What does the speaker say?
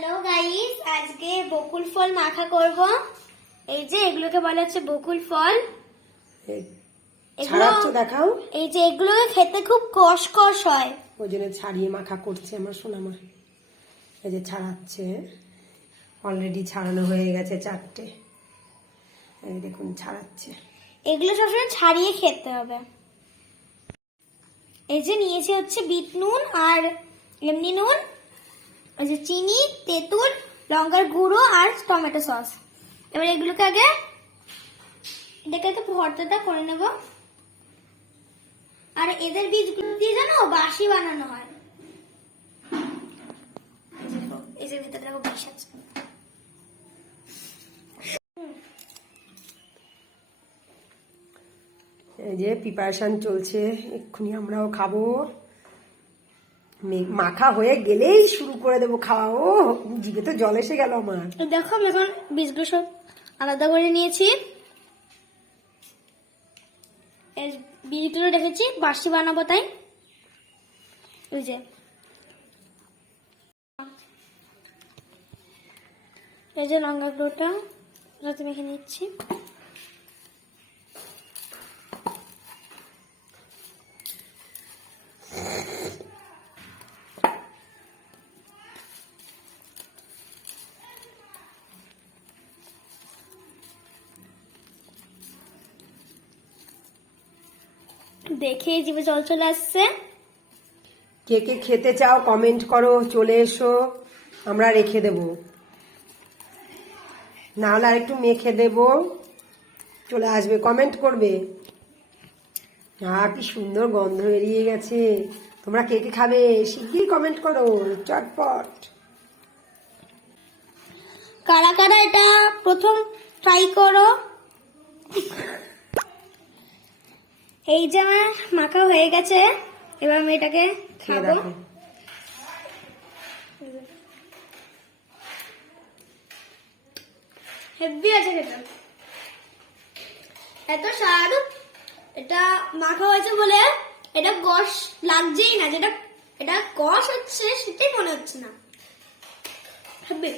Hello guys, আজকে বকুল ফল মাখা করব। এই যে এগুলোকে বলা হচ্ছে বকুল ফল। ছাড়াচ্ছে দেখাও। এই যে এগুলোকে খেতে খুব কষকষ হয়, ওই জন্য ছাড়িয়ে মাখা করছে আমার সোনামা। এই যে ছাড়াচ্ছে, অলরেডি ছাড়ানো হয়ে গেছে 4টে। এই দেখুন ছাড়াচ্ছে। এগুলো সবসময় ছাড়িয়ে খেতে হবে। এই যে নিয়েছি হচ্ছে বিট নুন আর এমনি নুন, এই যে চিনি, তেঁতুল, লঙ্কার গুঁড়ো আর টমেটো সস। এবার এগুলোকে এটাকে ভর্তাটা করে নেব। আর এদের বীজগুলো দিয়ে জানো বাসি বানানো হয়। এই যে ভিতরে দেখো বিষ আছে। এই যে প্রিপারেশন চলছে, এক্ষুনি আমরাও খাবো। মাখা হয়ে গেলেই শুরু করে দেবো খাওয়া। ও জিভে তো জল এসে গেল আমার। দেখো আমি এখন বীজগুলো সব আলাদা করে নিয়েছি। বীজগুলো রেখেছি বাসি বানাবো তাই। ওই যে এই যে লঙ্কা গুঁড়োটা যাতে মেখে নিচ্ছি। দেখে জিভে জল চলে আসছে। কে কে খেতে চাও কমেন্ট করো, চলে এসো, আমরা রেখে দেব। না হলে আরেকটু মেখে দেব, চলে আসবে, কমেন্ট করবে। কি সুন্দর গন্ধ বেরিয়ে গেছে। তোমরা কে কে খাবে শিগগিরই কমেন্ট করো, চটপট। কারা কারা এটা প্রথম ট্রাই করো। এই যে আমার মাখা হয়ে গেছে, এবার আমি এটাকে খাবো। হেভি আছে খেতে, এত স্বাদ। এটা মাখা হয়েছে বলে এটা কষ লাগছেই না, যেটা এটা কষ হচ্ছে সেটাই মনে হচ্ছে না। হেভি।